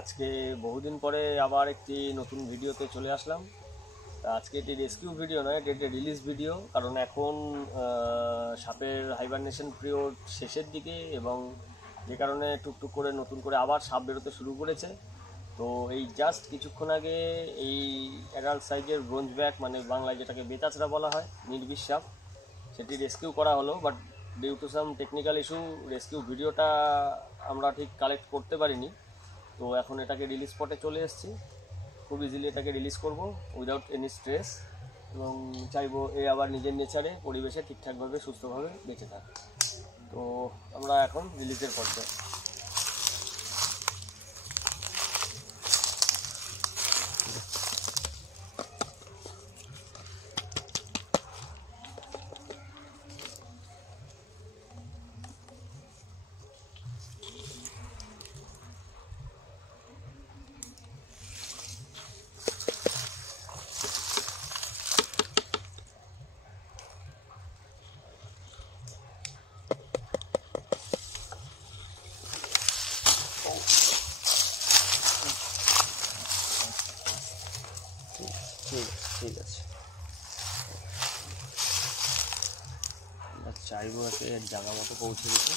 আজকে বহুদিন পরে আবার একটি নতুন ভিডিওতে চলে আসলাম। তা আজকে এটি রেস্কিউ ভিডিও নয়, এটি একটি রিলিজ ভিডিও। কারণ এখন সাপের হাইবারনেশন পিরিয়ড শেষের দিকে, এবং যে কারণে টুকটুক করে নতুন করে আবার সাপ বেরোতে শুরু করেছে। তো এই জাস্ট কিছুক্ষণ আগে এই অ্যাডাল্ট সাইজের ব্রোঞ্জ ব্যাক, মানে বাংলায় যেটাকে বেতাচড়া বলা হয়, নির্বিষ সাপ, সেটি রেস্কিউ করা হলো। But due to some technical issue rescue ভিডিওটা আমরা ঠিক কালেক্ট করতে পারিনি। তো এখন এটাকে রিলিজ স্পটে চলে এসেছি। খুব ইজিলি এটাকে রিলিজ করব উইদাউট এনি স্ট্রেস, এবং চাইবো এ আবার নিজের নেচারে পরিবেশে ঠিকঠাকভাবে সুস্থভাবে বেঁচে থাকে। তো আমরা এখন রিলিজের পর্যায়ে। ঠিক আছে, আমরা চাইবো একে জায়গা মতো পৌঁছে দিতে।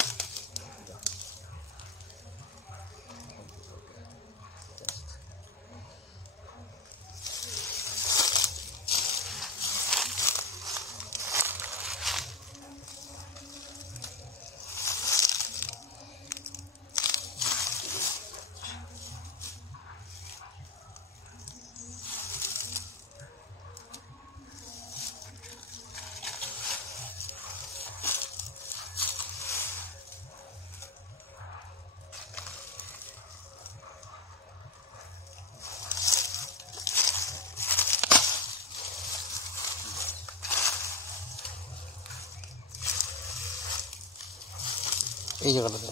এই জায়গাটাতে